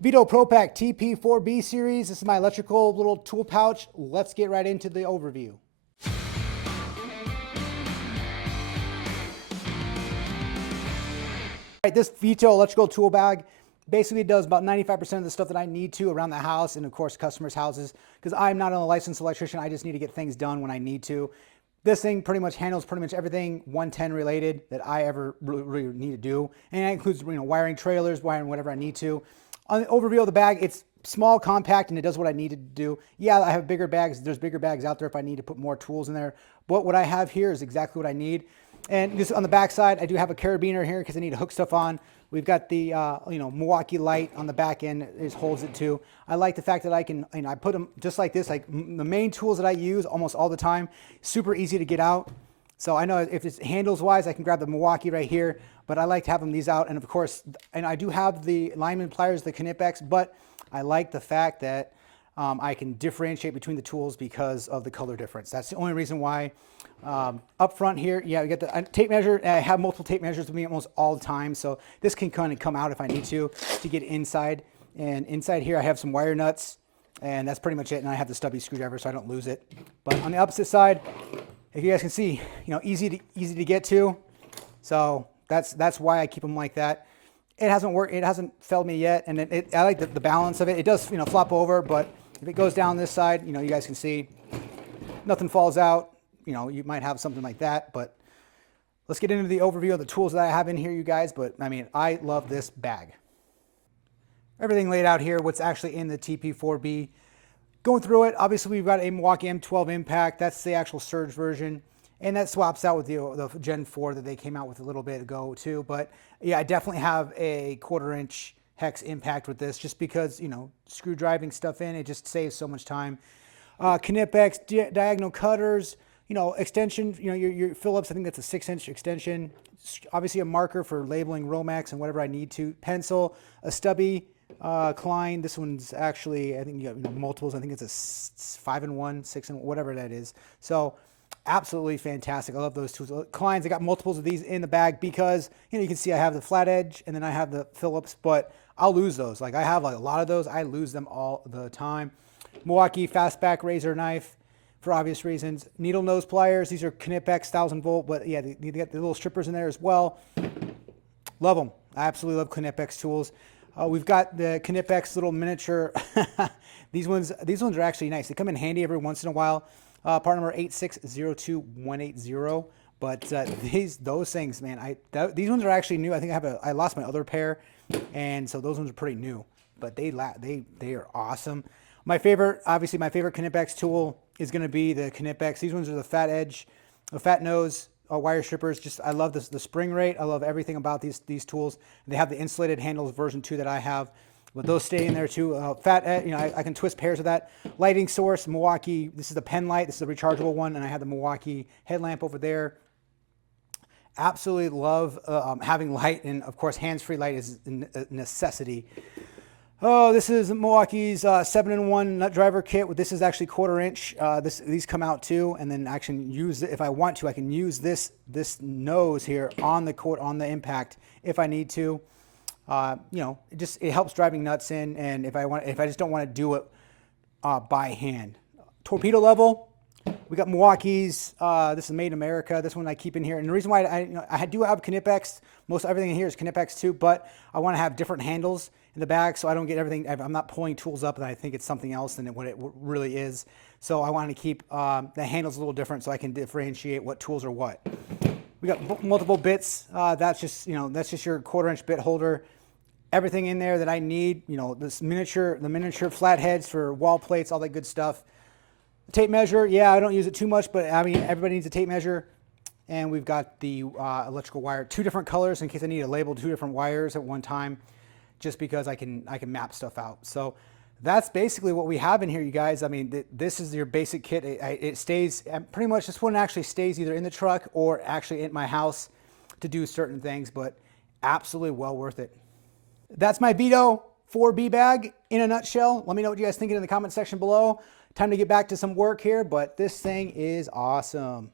Veto Pro Pac TP4B series. This is my electrical little tool pouch. Let's get right into the overview. All right, this Veto electrical tool bag basically does about 95% of the stuff that I need to around the house and of course customers' houses, because I'm not a licensed electrician. I just need to get things done when I need to. This thing pretty much handles pretty much everything 110 related that I ever really need to do. And that includes, wiring trailers, wiring whatever I need to. On the overview of the bag, it's small, compact, and it does what I need to do. Yeah, I have bigger bags. There's bigger bags out there if I need to put more tools in there. But what I have here is exactly what I need. And just on the back side, I do have a carabiner here because I need to hook stuff on. We've got the Milwaukee light on the back end. It holds it too. I like the fact that I can, I put them just like this, like the main tools that I use almost all the time. Super easy to get out. So I know if it's handles wise, I can grab the Milwaukee right here, but I like to have them these out. And of course, and I do have the lineman pliers, the Knipex, but I like the fact that I can differentiate between the tools because of the color difference. That's the only reason why. Up front here, yeah, we get the tape measure. I have multiple tape measures with me almost all the time, so this can kind of come out if I need to get inside. And inside here, I have some wire nuts, and that's pretty much it. And I have the stubby screwdriver, so I don't lose it. But on the opposite side, if you guys can see, easy to get to. So that's why I keep them like that. It hasn't worked. It hasn't failed me yet, and I like the balance of it. It does, flop over, but if it goes down this side, you guys can see nothing falls out. You might have something like that, but let's get into the overview of the tools that I have in here, you guys. But I mean, I love this bag. Everything laid out here, what's actually in the TP4B. Going through it, obviously we've got a Milwaukee M12 impact. That's the actual surge version. And that swaps out with the Gen 4 that they came out with a little bit ago too. But yeah, I definitely have a 1/4 inch hex impact with this just because, screw driving stuff in, it just saves so much time. Knipex diagonal cutters. Extension, your Phillips, I think that's a 6-inch extension. Obviously a marker for labeling Romex and whatever I need to. Pencil, a stubby Klein. This one's actually, I think you have multiples. I think it's a 5-in-1, 6-in-1, whatever that is. So absolutely fantastic. I love those tools. Kleins, I got multiples of these in the bag because, you can see I have the flat edge and then I have the Phillips, but I'll lose those. Like I have a lot of those. I lose them all the time. Milwaukee fastback razor knife. For obvious reasons. Needle nose pliers. These are Knipex 1000-volt, but yeah, you get the little strippers in there as well. Love them. I absolutely love Knipex tools. We've got the Knipex little miniature. These ones are actually nice. They come in handy every once in a while. Part number 8602180. But those things, man, these ones are actually new. I think I lost my other pair, and so those ones are pretty new. But they are awesome. My favorite Knipex tool is going to be the Knipex. These ones are the fat edge, the fat nose wire strippers. I love the spring rate. I love everything about these tools. And they have the insulated handles version 2 that I have, but those stay in there too. Fat edge, I can twist pairs of that. Lighting source, Milwaukee. This is the pen light. This is a rechargeable one, and I have the Milwaukee headlamp over there. Absolutely love having light, and of course, hands-free light is a necessity. Oh, this is Milwaukee's 7-in-1 nut driver kit. This is actually 1/4 inch. These come out too, and then I can use it if I want to. I can use this nose here on the impact if I need to. It helps driving nuts in, and if I just don't want to do it by hand. Torpedo level. We got Milwaukee's. This is made in America. This one I keep in here, and the reason why I do have Knipex. Most everything in here is Knipex too, but I want to have different handles in the bag so I don't get everything. I'm not pulling tools up and I think it's something else than what it really is. So I want to keep the handles a little different so I can differentiate what tools are what. We got multiple bits. That's just your 1/4 inch bit holder. Everything in there that I need. The miniature flatheads for wall plates, all that good stuff. Tape measure, yeah, I don't use it too much, but I mean, everybody needs a tape measure. And we've got the electrical wire, 2 different colors in case I need to label 2 different wires at one time, just because I can map stuff out. So that's basically what we have in here, you guys. I mean, this is your basic kit. It stays, pretty much this one actually stays either in the truck or actually at my house to do certain things, but absolutely well worth it. That's my Veto 4B bag in a nutshell. Let me know what you guys think in the comment section below. Time to get back to some work here, but this thing is awesome.